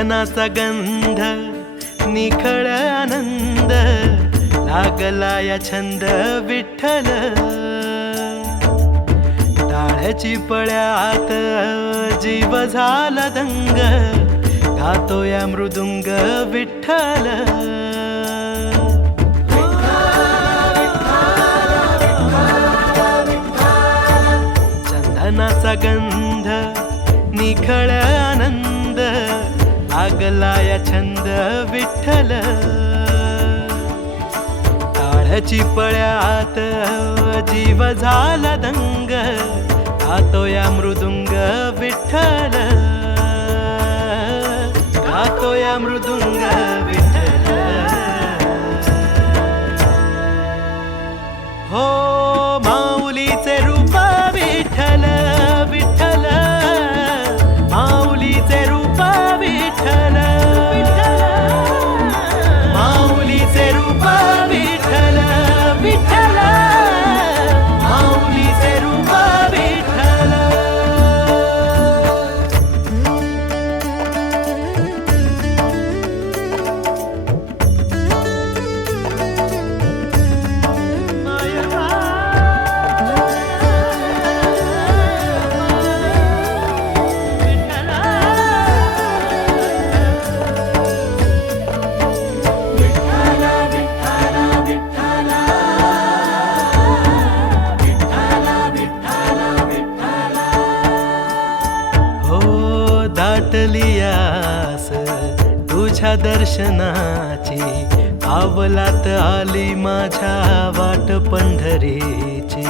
चंदनाचा गंध निखळ आनंद लागला या छंद विठ्ठल. टाळ्याची पळ्यात जीव झाला दंग गातो या मृदुंग विठ्ठल. चंदनाचा गंध निखळ आनंद लागला या छंद विठ्ठल. टाळ्याची पळ्यात जीव झाला दंग गातो या मृदुंग विठ्ठल. गातो या मृदुंग विठ्ठल. हो माऊलीचे रूप विठ्ठल विठ्ठल. माऊलीचे रूप विठ्ठल. माऊलीचे रूप विठ्ठल विठ्ठल. माऊलीचे रूप विठ्ठल. दाटली आस तुझ्या दर्शनाची पावलात आली माझ्या वाट पंढरीची.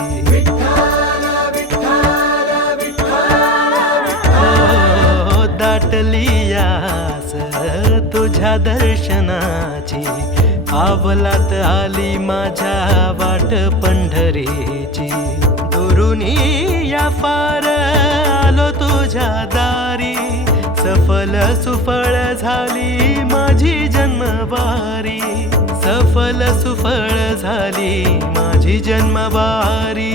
हो दाटली आस तुझ्या दर्शनाची पावलात आली माझ्या वाट पंढरीची. दुरुनी या फार आलो तुझ्या दारी सफल सुफळ झाली माझी जन्मवारी. सफल सुफळ झाली माझी जन्मवारी.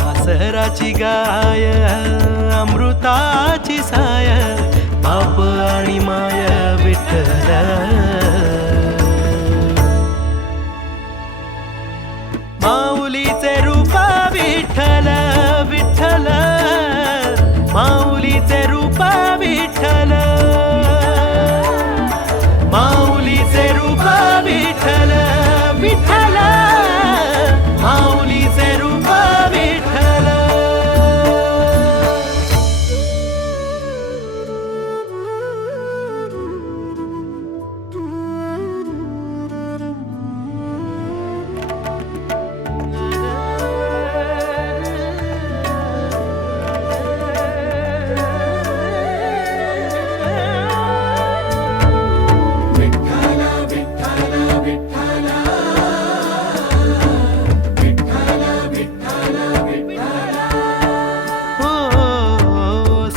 वासराची गाय अमृताची साय बाप आणि माय विठ्ठल. माऊलीचे रूप विठ्ठल विठ्ठल. माऊलीचे रूप विठ्ठल. माऊलीचे रूप विठ्ठल विठ्ठल. माऊलीचे रूप विठ्ठल.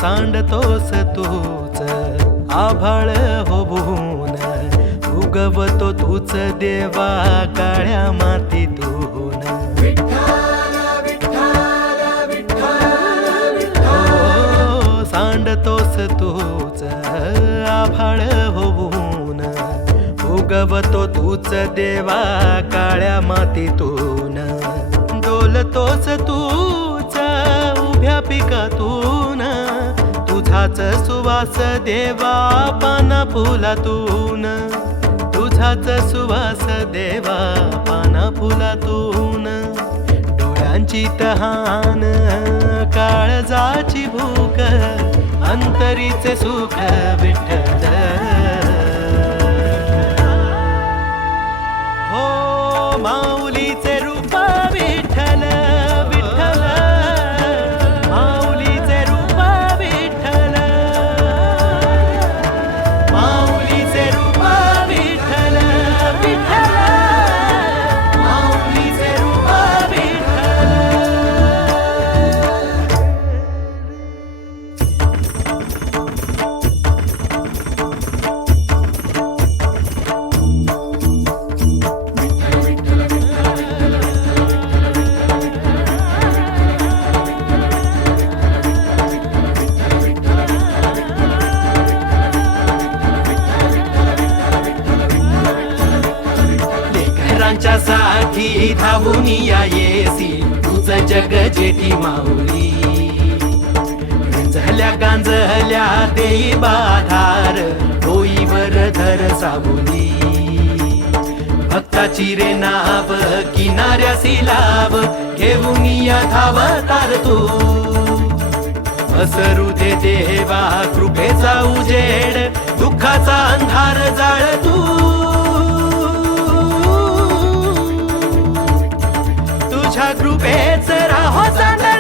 सांडतोस तूच आभाळ होऊन उगवतो तूच देवा काळ्या मातीतून. हो सांडतोस तूच आभाळ होऊन उगवतो तूच देवा काळ्या मातीतून. डोलतोस तूच उभ्या पिकातून तुझाच सुवास देवा पाना फुलातून. तुझाच सुवास देवा पाना फुलातून. डोळ्यांची तहान काळजाची भूक अंतरीचे सुख विठ्ठल. हो माऊलीचे रूप विठ्ठल विठ्ठल. माऊलीचे रूप विठ्ठल. माऊलीचे रूप विठ्ठल विठ्ठल. माऊलीचे रूप विठ्ठल. भक्तांच्या साठी धावून या येसी तुझ जग जेठी माऊली झाल्या गांजल्या देई बाधार डोईवर धर सावली भक्ताची रे नाव किनाऱ्यासी लाव घेऊन या धावतार तू पसरू दे देवा कृपेचा उजेड दुःखाचा अंधार जाळ तू तुझ्या कृपेच राहो चांद